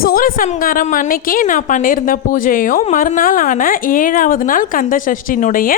சூரசம்ஹாரம் அன்னைக்கு நான் பண்ணியிருந்த பூஜையும் மறுநாள் ஆன 7வது நாள் கந்த சஷ்டினுடைய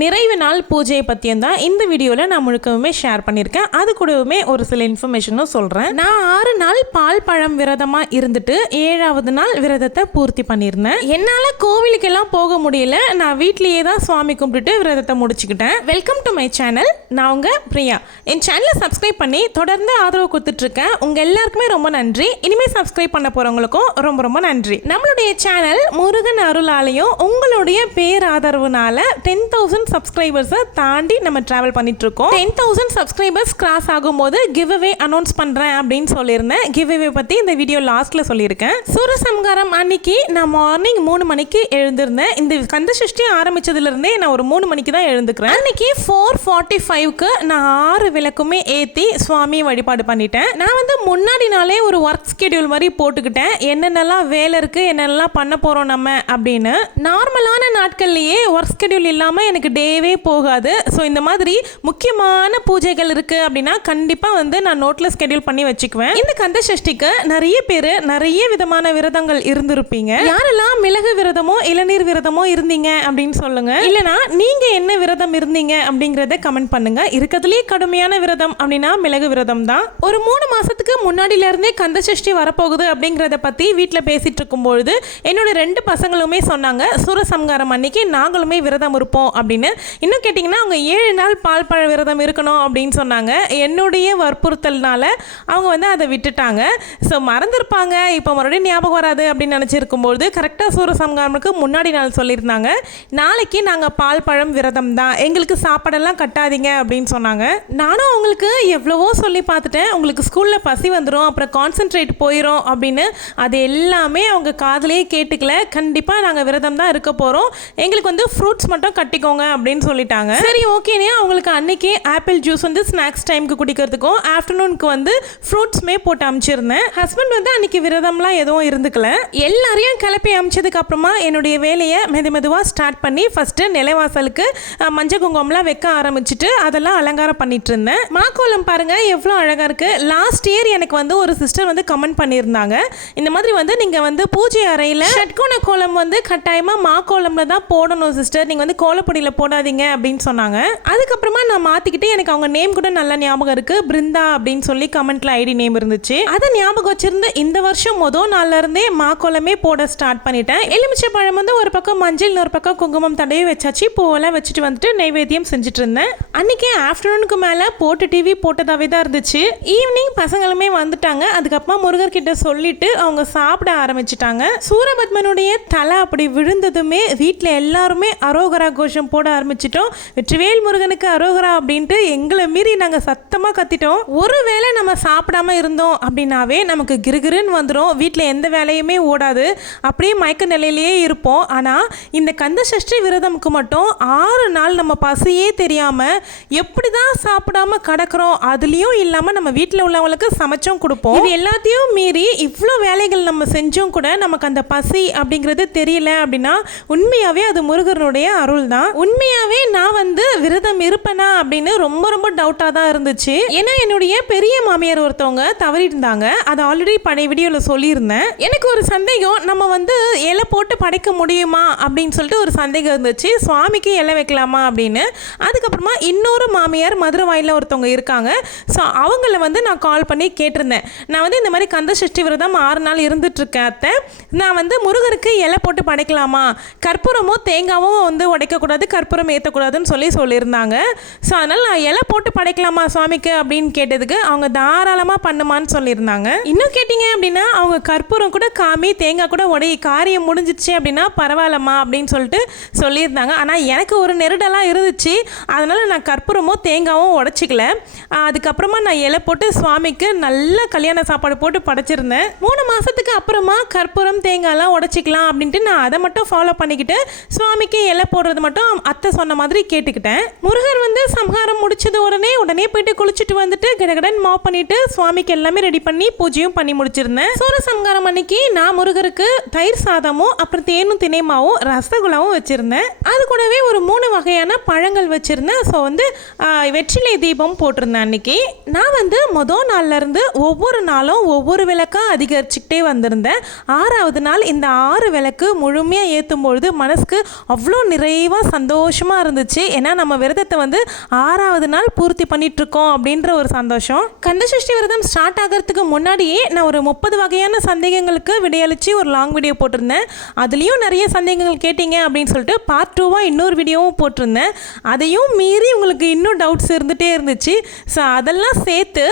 நிறைவு நாள் பூஜையை பற்றியும் தான் இந்த வீடியோவில் நான் முழுக்கவுமே ஷேர் பண்ணியிருக்கேன். அது கூடவுமே ஒரு சில இன்ஃபர்மேஷனும் சொல்கிறேன். நான் 6 நாள் பால் பழம் விரதமாக இருந்துட்டு 7வது நாள் விரதத்தை பூர்த்தி பண்ணியிருந்தேன். என்னால் கோவிலுக்கெல்லாம் போக முடியல, நான் வீட்லேயே தான் சுவாமி கும்பிட்டுட்டு விரதத்தை முடிச்சுக்கிட்டேன். Welcome to my channel. நான் உங்கள் பிரியா. என் சேனலை சப்ஸ்கிரைப் பண்ணி தொடர்ந்து ஆதரவு கொடுத்துட்ருக்கேன். உங்கள் எல்லாருக்குமே ரொம்ப நன்றி. இனிமேல் சப்ஸ்கிரைப் பண்ண போகிறவங்களுக்கும் ரொம்ப ரொம்ப நன்றி. நம்மளுடைய சேனல் முருகன் அருளாலையும் உங்களுடைய பேராதரவுனால 10,000 சப்ஸ்கிரைபர்ஸை தாண்டி நம்ம டிராவல் பண்ணிட்டு இருக்கோம். 10,000 சப்ஸ்கிரைபர்ஸ் கிராஸ் ஆகும்போது கிவ் அவே அனௌன்ஸ் பண்றேன் அப்படின்னு சொல்லியிருந்தேன். கிவ் அவே பத்தி இந்த வீடியோ லாஸ்ட்ல சொல்லியிருக்கேன். சூரசம்ஹாரம் அன்னைக்கு நான் மார்னிங் 3 மணிக்கு எழுந்திருந்தேன். இந்த கந்த சஷ்டி ஆரம்பிச்சதுல இருந்தே நான் ஒரு 3 மணிக்கு தான் எழுந்துக்கிறேன். அன்னைக்கு 4:45க்கு நான் 6 விளக்குமே ஏத்தி சுவாமி வழிபாடு பண்ணிட்டேன். நான் வந்து முன்னாடி நாளே ஒரு ஒர்க் ஸ்கெடியூல் மாதிரி போட்டுக்கிட்டேன். என்னென்னலாம் வேலை இருக்கு, என்னென்னலாம் பண்ண போறோம் நம்ம அப்படின்னு. நார்மலான நாட்கள்லயே ஒர்க் ஸ்கெடியூல் இல்லாம எனக்கு டேவே போகாது. ஸோ இந்த மாதிரி முக்கியமான பூஜைகள் இருக்கு அப்படின்னா கண்டிப்பா வந்து நான் நோட்ல ஸ்கெடியூல் பண்ணி வச்சுக்குவேன். இந்த கந்த சஷ்டிக்கு நிறைய பேர் நிறைய விதமான விரதங்கள் இருந்திருப்பீங்க. யாரெல்லாம் மிளகு விரதமோ இளநீர் விரதமோ இருந்தீங்க அப்படின்னு சொல்லுங்க. இல்லனா நீங்க என்ன விரதம் இருந்தீங்க அப்படிங்கறத கமெண்ட் பண்ணுங்க. இருக்கிறதுலே கடுமையான விரதம் அப்படின்னா மிளகு விரதம் தான். ஒரு 3 மாசத்துக்கு முன்னாடில இருந்தே கந்த சஷ்டி வரப்போகுது அப்படிங்கறத பத்தி வீட்டில் பேசிட்டு இருக்கும்பொழுது என்னோட 2 பசங்களுமே சொன்னாங்க, சூரசம்ஹாரம் அன்னைக்கு நாங்களுமே விரதம் இருப்போம் அப்படின்னு. இன்னும் கேட்டிங்கன்னா அவங்க 7 நாள் பால் பழ விரதம் இருக்கணும் அப்படின்னு சொன்னாங்க. என்னுடைய வற்புறுத்தல்னால அவங்க வந்து அதை விட்டுட்டாங்க. ஸோ மறந்துருப்பாங்க, இப்போ மறுபடியும் ஞாபகம் வராது அப்படின்னு நினச்சிருக்கும்போது கரெக்டாக சூரசம்ஹாரமுக்கு முன்னாடி நாள் சொல்லியிருந்தாங்க, நாளைக்கு நாங்கள் பால் பழம் விரதம் தான், எங்களுக்கு சாப்பாடெல்லாம் கட்டாதீங்க அப்படின்னு சொன்னாங்க. நானும் அவங்களுக்கு எவ்வளவோ சொல்லி பார்த்துட்டேன், உங்களுக்கு ஸ்கூலில் பசி வந்துடும், அப்புறம் கான்சென்ட்ரேட் போயிடும் அப்படின்னு. அது எல்லாமே அவங்க காதலே கேட்டுக்கல. கண்டிப்பாக நாங்கள் விரதம் தான் இருக்க போகிறோம், எங்களுக்கு வந்து ஃப்ரூட்ஸ் மட்டும் கட்டிக்கோங்க அப்படின்னு சொல்லிட்டாங்க. சரி ஓகேனே, அவங்களுக்கு அன்னைக்கு ஆப்பிள் ஜூஸ் வந்து ஸ்நாக்ஸ் டைமுக்கு குடிக்கிறதுக்கும் ஆஃப்டர்நூனுக்கு வந்து ஃப்ரூட்ஸ்மே போட்டு அனுப்பிச்சிருந்தேன். ஹஸ்பண்ட் வந்து அன்னைக்கு விரதம்லாம் எதுவும் இருந்துக்கல. எல்லாரையும் கிளப்பி அனுப்பிச்சதுக்கு அப்புறமா என்னுடைய வேலையை மெதுவாக ஸ்டார்ட் பண்ணி ஃபர்ஸ்ட் நிலைவாசலுக்கு மஞ்சள் குங்குமம்லாம் வைக்க ஆரம்பிச்சுட்டு அதெல்லாம் அலங்காரம் பண்ணிட்டு இருந்தேன். மாக்கோலம் பாருங்க எவ்வளோ அழகா இருக்கு. லாஸ்ட் இயர் எனக்கு வந்து ஒரு சிஸ்டர் வந்து கமெண்ட் பண்ணியிருந்தாங்க, இந்த மாதிரி வந்து நீங்கள் வந்து பூஜை அறையில் ஷட்கோண கோலம் வந்து கட்டாயமாக மாக்கோலம்ல தான் போடணும் சிஸ்டர், நீங்கள் வந்து கோலப்பொடியில் போடாதீங்க அப்படின்னு சொன்னாங்க. அதுக்கப்புறமா நான் மாற்றிக்கிட்டு எனக்கு அவங்க நேம் கூட நல்ல ஞாபகம் இருக்குது, பிருந்தா அப்படின்னு சொல்லி கமெண்ட்ல ஐடி நேம் இருந்துச்சு. அதை ஞாபகம் வச்சிருந்து இந்த வருஷம் முதல் நாள்ல இருந்தே மாக்கோலமே போட ஸ்டார்ட் பண்ணிட்டேன். எலுமிச்சை பழம் வந்து ஒரு பக்கம் மஞ்சள் இன்னொரு பக்கம் குங்குமம் தடவி வச்சாச்சு, பூவெல்லாம் வச்சுட்டு வந்துட்டு நைவேத்தியம் செஞ்சுட்டு இருந்தேன். அன்னைக்கு ஆஃப்டர்நூனுக்கு மேலே போட்டு டிவி போட்டதாவே தான் இருந்துச்சு. ஈவினிங் பசங்களுமே வந்துட்டாங்க. அதுக்கப்புறமா முருகர்கிட்ட சொல்லிட்டு அவங்க சாப்பிட ஆரம்பிச்சிட்டாங்க. சூரபத்மனுடைய தலை அப்படி விழுந்ததுமே வீட்டில் எல்லாருமே அரோகரா கோஷம் போட ஆரம்பிச்சிட்டோம். வெற்றிவேல் முருகனுக்கு அரோகரா அப்படின்ட்டு எங்களை மீறி நாங்கள் சத்தமாக கத்திட்டோம். ஒருவேளை நம்ம சாப்பிடாம இருந்தோம் அப்படின்னாவே நமக்கு கிருகிருன்னு வந்துடும், வீட்டில் எந்த வேலையுமே ஓடாது, அப்படியே மயக்க நிலையிலேயே இருப்போம். ஆனால் இந்த கந்த சஷ்டி விரதமுக்கு மட்டும் 6 நாள் நம்ம பசியே தெரியாமல் எப்படி தான் சாப்பிடாம கிடக்கிறோம். அதுலேயும் இல்லாமல் நம்ம வீட்டில் உள்ளவங்களுக்கு சமைச்சும் கொடுப்போம். இது எல்லாத்தையும் மீறி இவ்வளோ வேலைகள் நம்ம செஞ்சும் கூட நமக்கு அந்த பசி அப்படிங்கிறது தெரியல அப்படின்னா உண்மையாவே அது முருகனுடைய அருள் தான். உண்மையாவே நான் வந்து விரதம் இருப்பேனா அப்படின்னு ரொம்ப டவுட்டாக தான் இருந்துச்சு. ஏன்னா என்னுடைய பெரிய மாமியார் ஒருத்தவங்க தவறி இருந்தாங்க, அதை ஆல்ரெடி பழைய வீடியோவில் சொல்லியிருந்தேன். எனக்கு ஒரு சந்தேகம், நம்ம வந்து இலை போட்டு படைக்க முடியுமா அப்படின்னு சொல்லிட்டு ஒரு சந்தேகம் இருந்துச்சு, சுவாமிக்கு இலை வைக்கலாமா அப்படின்னு. அதுக்கப்புறமா இன்னொரு மாமியார் மதுரை வாயில ஒருத்தவங்க இருக்காங்க. ஸோ அவங்கள வந்து நான் கால் பண்ணி கேட்டிருந்தேன், நான் வந்து இந்த மாதிரி கந்த சஷ்டி விரதம் 6 நாள் இருந்துட்டு இருக்கேன் அத்தை, நான் வந்து முருகருக்கு இலை போட்டு படைக்கலாமா, கற்பூரமோ தேங்காவும் வந்து உடைக்கக்கூடாது, கற்பூரம் ஏற்றக்கூடாதுன்னு சொல்லியிருந்தாங்க. ஸோ அதனால் நான் இலை போட்டு படைக்கலாமா சுவாமிக்கு அப்படின்னு கேட்டதுக்கு அவங்க தாராளமாக பண்ணுமான்னு சொல்லியிருந்தாங்க. இன்னும் கேட்டிங்க அப்படின்னா அவங்க கற்பூரம் கூட காமி தேங்காய் கூட உடைய காரியம் முடிஞ்சிச்சு அப்படின்னா பரவாயில்லம்மா அப்படின்னு சொல்லிட்டு சொல்லியிருந்தாங்க. ஆனால் எனக்கு ஒரு நெருடலாக இருந்துச்சு, அதனால் நான் கற்பூரமோ தேங்காவும் உடைச்சிக்கல. அதுக்கப்புறமா நான் இலை போட்டு சுவாமிக்கு நல்ல கல்யாண சாப்பாடு போட்டு படைச்சிருந்தேன். 3 மாதத்துக்கு அப்புறமா கற்பூரம் தேங்காய்லாம் உடைச்சிக்கலாம் அப்படின்ட்டு நான் அதை மட்டும் ஃபாலோ பண்ணிக்கிட்டு சுவாமிக்கு இலை போடுறது மட்டும் அத்தை சொன்ன மாதிரி கேட்டுக்கிட்டேன். முருகர் வந்து சம்ஹாரம் முடிச்சது உடனே போயிட்டு குளிச்சுட்டு வந்துட்டு கடகடன் மாப் பண்ணிட்டு சுவாமிக்கு எல்லாமே ரெடி பண்ணி பூஜையும் பண்ணி முடிச்சிருந்தேன். சூரசம்ஹாரம் அன்னைக்கு நான் முருகருக்கு தயிர் சாதமும் அப்புறம் தேனும் திணைமாவும் ரசகுல்லாவும் வச்சிருந்தேன். அது கூடவே ஒரு 3 வகையான பழங்கள் வச்சிருந்தேன். ஸோ வந்து வெற்றிலை தீபம் போட்டிருந்தேன். அன்னைக்கு நான் வந்து முதல் நாள்ல இருந்து ஒவ்வொரு நாளும் ஒவ்வொரு விளக்கா அதிகரிச்சு வச்சுக்கிட்டே வந்திருந்தேன். 6வது நாள் இந்த 6 விளக்கு முழுமையாக ஏற்றும் பொழுது மனசுக்கு அவ்வளோ நிறைவாக சந்தோஷமாக இருந்துச்சு. ஏன்னா நம்ம விரதத்தை வந்து 6வது நாள் பூர்த்தி பண்ணிகிட்ருக்கோம் அப்படின்ற ஒரு சந்தோஷம். கந்தசஷ்டி விரதம் ஸ்டார்ட் ஆகிறதுக்கு முன்னாடியே நான் ஒரு 30 வகையான சந்தேகங்களுக்கு விடையளித்து ஒரு லாங் வீடியோ போட்டிருந்தேன். அதுலேயும் நிறைய சந்தேகங்கள் கேட்டீங்க அப்படின்னு சொல்லிட்டு பார்ட் 2 இன்னொரு வீடியோவும் போட்டிருந்தேன். அதையும் மீறி உங்களுக்கு இன்னும் டவுட்ஸ் இருந்துகிட்டே இருந்துச்சு. ஸோ அதெல்லாம் சேர்த்து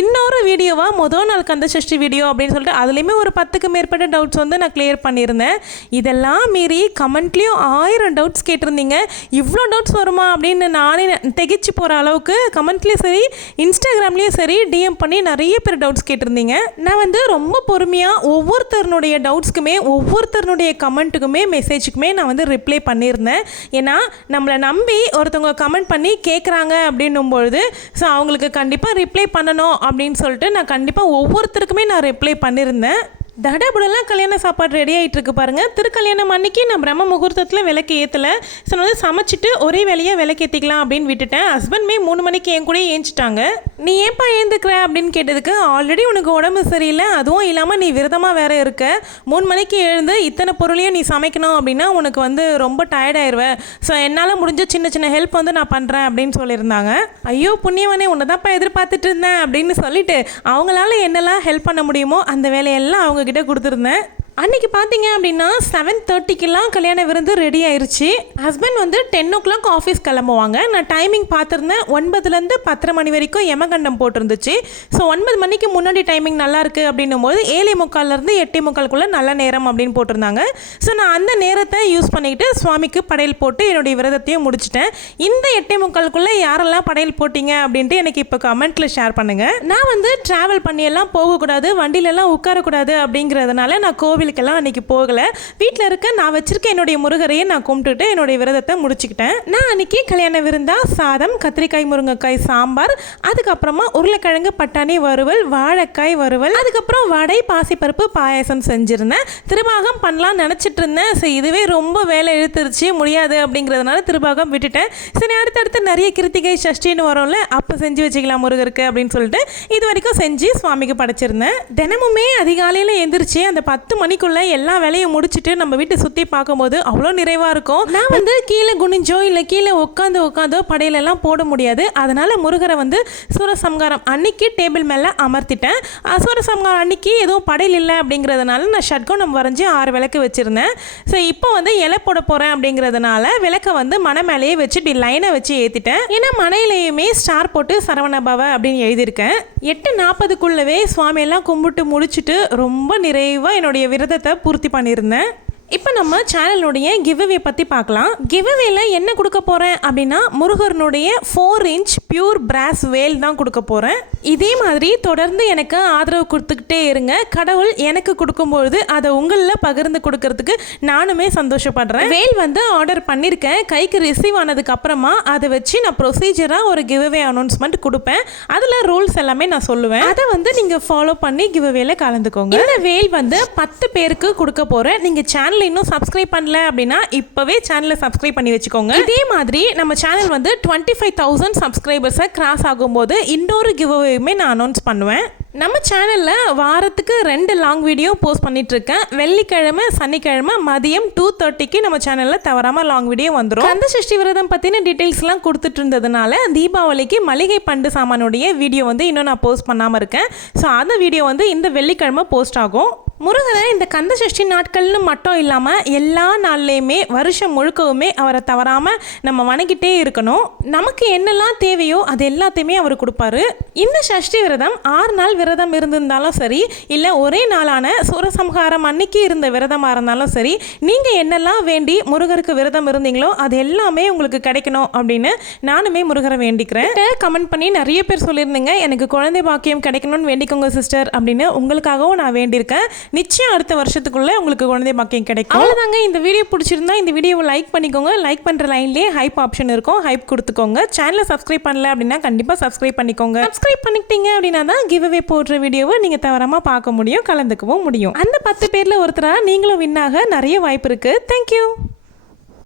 இன்னொரு வீடியோவாக முதல் நாள் கந்தசஷ்டி வீடியோ அப்படின்னு சொல்லிட்டு அதுலேயுமே ஒரு 10க்கு மேற்பட்ட டவுட்ஸ் வந்து நான் கிளியர் பண்ணியிருந்தேன். இதெல்லாம் மீறி கமெண்ட்லேயும் 1000 டவுட்ஸ் கேட்டிருந்தீங்க. இவ்வளோ டவுட்ஸ் வருமா அப்படின்னு நானே திகைச்சு போகிற அளவுக்கு கமெண்ட்லேயும் சரி இன்ஸ்டாகிராம்லேயும் சரி டிஎம் பண்ணி நிறைய பேர் டவுட்ஸ் கேட்டிருந்தீங்க. நான் வந்து ரொம்ப பொறுமையாக ஒவ்வொருத்தருடைய டவுட்ஸ்க்குமே ஒவ்வொருத்தருடைய கமெண்ட்டுக்குமே மெசேஜுக்குமே நான் வந்து ரிப்ளை பண்ணியிருந்தேன். ஏன்னா நம்மளை நம்பி ஒருத்தவங்க கமெண்ட் பண்ணி கேட்குறாங்க அப்படின்னும்பொழுது ஸோ அவங்களுக்கு கண்டிப்பாக ரிப்ளை பண்ணணும் அப்படின்னு சொல்லிட்டு நான் கண்டிப்பாக ஒவ்வொருத்தருக்குமே நான் ரிப்ளை பண்ணியிருந்தேன். தடபுடலாம் கல்யாண சாப்பாடு ரெடி ஆகிட்டு இருக்கு பாருங்கள். திருக்கல்யாணம் அன்னைக்கு நான் பிரம்ம முகூர்த்தத்தில் விளக்கு ஏற்றலை. ஸோ வந்து சமைச்சிட்டு ஒரே வேலையாக விளக்கு ஏற்றிக்கலாம் அப்படின்னு விட்டுட்டேன். ஹஸ்பண்ட்மே 3 மணிக்கு என் கூட ஏஞ்சிட்டாங்க. நீ ஏன்ப்பா ஏந்துக்கிற அப்படின்னு கேட்டதுக்கு ஆல்ரெடி உனக்கு உடம்பு சரியில்லை, அதுவும் இல்லாமல் நீ விரதமாக வேற இருக்க, 3 மணிக்கு எழுந்து இத்தனை பொருளையும் நீ சமைக்கணும் அப்படின்னா உனக்கு வந்து ரொம்ப டயர்டாயிருவேன். ஸோ என்னால் முடிஞ்ச சின்ன சின்ன ஹெல்ப் வந்து நான் பண்ணுறேன் அப்படின்னு சொல்லியிருந்தாங்க. ஐயோ புண்ணியவனே, உன்னை தான்ப்பா எதிர்பார்த்துட்டு இருந்தேன் அப்படின்னு சொல்லிட்டு அவங்களால என்னெல்லாம் ஹெல்ப் பண்ண முடியுமோ அந்த வேலையெல்லாம் அவங்க கிட்ட கொடுத்துருந்தேன். அன்றைக்கி பார்த்தீங்க அப்படின்னா 7:30க்கெல்லாம் கல்யாண விருந்து ரெடி ஆயிடுச்சு. ஹஸ்பண்ட் வந்து 10 o'clock ஆஃபீஸ் கிளம்புவாங்க. நான் டைமிங் பார்த்துருந்தேன். 9லேருந்து 10:30 மணி வரைக்கும் யமகண்டம் போட்டிருந்துச்சு. ஸோ 9 மணிக்கு முன்னாடி டைமிங் நல்லாயிருக்கு அப்படின்னும் போது 7:45லேருந்து 8:45க்குள்ளே நல்ல நேரம் அப்படின்னு போட்டிருந்தாங்க. ஸோ நான் அந்த நேரத்தை யூஸ் பண்ணிக்கிட்டு சுவாமிக்கு படையல் போட்டு என்னுடைய விரதத்தையும் முடிச்சிட்டேன். இந்த 8:45க்குள்ளே யாரெல்லாம் படையல் போட்டிங்க அப்படின்ட்டு எனக்கு இப்போ கமெண்ட்டில் ஷேர் பண்ணுங்கள். நான் வந்து ட்ராவல் பண்ணியெல்லாம் போகக்கூடாது, வண்டியிலலாம் உட்காரக்கூடாது அப்படிங்கிறதுனால நான் கோவிலுக்கெல்லாம் அன்றைக்கி போகலை. வீட்டில் இருக்க நான் வச்சுருக்க என்னுடைய முருகரையே நான் கும்பிட்டுட்டு என்னுடைய விரதத்தை முடிச்சுக்கிட்டேன். நான் அன்றைக்கி கல்யாண விருந்தா சாதம், கத்திரிக்காய் முருங்கைக்காய் சாம்பார், அதுக்கப்புறமா உருளைக்கிழங்கு பட்டாணி வறுவல், வாழைக்காய் வறுவல், அதுக்கப்புறம் வடை, பாசிப்பருப்பு பாயாசம் செஞ்சுருந்தேன். திருபாகம் பண்ணலான்னு நினச்சிட்டு இருந்தேன். சரி இதுவே ரொம்ப வேலை இழுத்துருச்சு, முடியாது அப்படிங்கிறதுனால திருபாகம் விட்டுட்டேன். சரி அடுத்தடுத்து நிறைய கிருத்திகை சஷ்டின்னு வரும்ல, அப்போ செஞ்சு வச்சுக்கலாம் முருகருக்கு அப்படின்னு சொல்லிட்டு இது வரைக்கும் செஞ்சு சுவாமிக்கு படைச்சிருந்தேன். தினமுமே அதிகாலையில் எந்திரிச்சு அந்த 10 மணிக்குள்ளே எல்லா வேலையும் முடிச்சுட்டு நம்ம வீட்டை சுற்றி பார்க்கும்போது அவ்வளோ நிறைவாக இருக்கும். நான் வந்து கீழே குனிஞ்சோ இல்லை கீழே உட்காந்தோ படையிலெல்லாம் போட முடியாது. அதனால் முருகரை வந்து சூரசம்ஹாரம் அன்னைக்கு டேபிள் மேலே அமர்த்திட்டேன். சூரசம்ஹாரம் அன்னைக்கு எதுவும் படையில் இல்லை அப்படிங்கிறதுனால நான் ஷட்கோணம் வரைஞ்சி 6 விளக்கு வச்சுருந்தேன். ஸோ இப்போ வந்து இலை போட போகிறேன் அப்படிங்கிறதுனால விளக்கை வந்து மனை மேலேயே வச்சு இப்படி லைனை வச்சு ஏற்றிட்டேன். ஏன்னா மனையிலையுமே ஸ்டார் போட்டு சரவணபவ அப்படின்னு எழுதியிருக்கேன். 8:40க்குள்ளவே சுவாமியெல்லாம் கும்பிட்டு முடிச்சுட்டு ரொம்ப நிறைவாக என்னுடைய விரதத்தை பூர்த்தி பண்ணியிருந்தேன். இப்போ நம்ம சேனலுடைய கிவ்அவே பற்றி பார்க்கலாம். கிவ்அவேல என்ன கொடுக்க போகிறேன் அப்படின்னா முருகனுடைய 4 inch பியூர் பிராஸ் வேல் தான் கொடுக்க போகிறேன். இதே மாதிரி தொடர்ந்து எனக்கு ஆதரவு கொடுத்துக்கிட்டே இருங்க. கடவுள் எனக்கு கொடுக்கும்பொழுது அதை உங்களில் பகிர்ந்து கொடுக்கறதுக்கு நானுமே சந்தோஷப்படுறேன். வேல் வந்து ஆர்டர் பண்ணியிருக்கேன். கைக்கு ரிசீவ் ஆனதுக்கு அப்புறமா அதை வச்சு நான் ப்ரொசீஜராக ஒரு கிவ்அவே அனௌன்ஸ்மெண்ட் கொடுப்பேன். அதில் ரூல்ஸ் எல்லாமே நான் சொல்லுவேன். அதை வந்து நீங்கள் ஃபாலோ பண்ணி கிவ்அவேல கலந்துக்கோங்க. இந்த வேல் வந்து 10 பேருக்கு கொடுக்க போகிறேன். நீங்கள் சேனல் இன்னும் சப்ஸ்கிரைப் பண்ணல அப்படின்னா இப்பவே சேனலை சப்ஸ்கிரைப் பண்ணி வச்சுக்கோங்க. இதே மாதிரி நம்ம சேனல் வந்து 25,000 சப்ஸ்கிரைபர்ஸை கிராஸ் ஆகும்போது இன்னொரு கிவ்அவேயுமே நான் அனௌன்ஸ் பண்ணுவேன். நம்ம சேனலில் வாரத்துக்கு 2 லாங் வீடியோ போஸ்ட் பண்ணிகிட்ருக்கேன். வெள்ளிக்கிழமை சனிக்கிழமை மதியம் 2:30க்கு நம்ம சேனலில் தவறாமல் லாங் வீடியோ வந்துடும். கந்த சஷ்டி விரதம் பற்றின டீட்டெயில்ஸ்லாம் கொடுத்துட்டு இருந்ததுனால தீபாவளிக்கு மளிகை பண்டு சாமானுடைய வீடியோ வந்து இன்னும் நான் போஸ்ட் பண்ணாமல் இருக்கேன். ஸோ அந்த வீடியோ வந்து இந்த வெள்ளிக்கிழமை போஸ்ட் ஆகும். முருகரை இந்த கந்த சஷ்டி நாட்கள்னு மட்டும் இல்லாமல் எல்லா நாள்லேயுமே வருஷம் முழுக்கவுமே அவரை தவறாமல் நம்ம வணங்கிட்டே இருக்கணும். நமக்கு என்னெல்லாம் தேவையோ அது எல்லாத்தையுமே அவர் கொடுப்பாரு. இந்த சஷ்டி விரதம் 6 நாள் விரதம் இருந்திருந்தாலும் சரி, இல்லை ஒரே நாளான சூரசம்ஹாரம் அன்னைக்கு இருந்த விரதமாக இருந்தாலும் சரி, நீங்கள் என்னெல்லாம் வேண்டி முருகருக்கு விரதம் இருந்தீங்களோ அது எல்லாமே உங்களுக்கு கிடைக்கணும் அப்படின்னு நானுமே முருகரை வேண்டிக்கிறேன். கமெண்ட் பண்ணி நிறைய பேர் சொல்லியிருந்தீங்க எனக்கு குழந்தை பாக்கியம் கிடைக்கணும்னு வேண்டிக்கோங்க சிஸ்டர் அப்படின்னு. உங்களுக்காகவும் நான் வேண்டியிருக்கேன். நிச்சயம் அடுத்த வருஷத்துக்குள்ளே உங்களுக்கு குழந்தை பாக்கியம் கிடைக்கும். அவ்வளோதாங்க. இந்த வீடியோ பிடிச்சிருந்தா இந்த வீடியோவை லைக் பண்ணிக்கோங்க. லைக் பண்ணுற லைன்லேயே ஹைப் ஆப்ஷன் இருக்கும், ஹைப் கொடுத்துக்கோங்க. சேனலை சப்ஸ்கிரைப் பண்ணல அப்படின்னா கண்டிப்பாக சப்ஸ்கிரைப் பண்ணிக்கோங்க. சப்ஸ்கிரைப் பண்ணிக்கிட்டீங்க அப்படின்னா தான் கிவ்அவே போடுற வீடியோவை நீங்கள் தவறாமல் பார்க்க முடியும், கலந்துக்கவும் முடியும். அந்த 10 பேரில் ஒருத்தராக நீங்களும் வின்னாக நிறைய வாய்ப்பு இருக்குது. தேங்க்யூ.